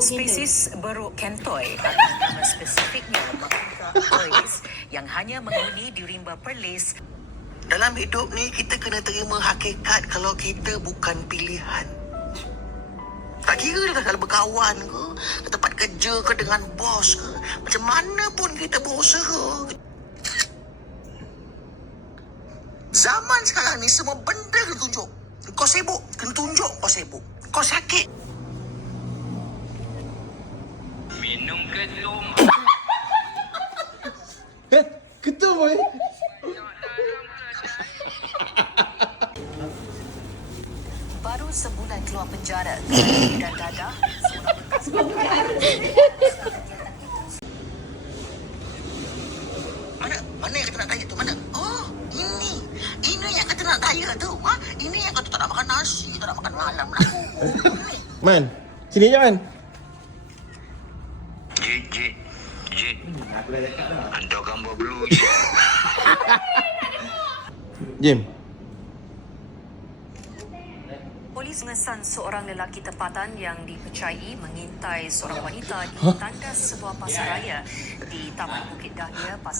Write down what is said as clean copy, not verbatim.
Spesies beruk kentoy atau nama spesifiknya Macuca coides yang hanya menghuni di rimba perlis. Dalam hidup ni kita kena terima hakikat kalau kita bukan pilihan. Tak kira dah kalau berkawan ke, ke tempat kerja ke, dengan bos ke, macam mana pun kita berusaha. Zaman sekarang ni semua benda kena tunjuk. Kau sibuk, kena tunjuk kau sibuk. Kau sakit. Minum ketum. Ketum boy. Baru sebulan keluar penjara dan dadah seorang bekas Mana yang kata nak diet tu? Mana? Oh, ini. Ini yang kata nak diet tu. Ha? Ini yang kata tak nak makan nasi, tak nak makan malam lah. Man, sini je man. Jit. Hantar gambar blue je. Jim. Polis mengesan seorang lelaki tempatan yang dipercayai mengintai seorang wanita di tandas sebuah pasaraya di Taman Bukit Dahlia, Pasar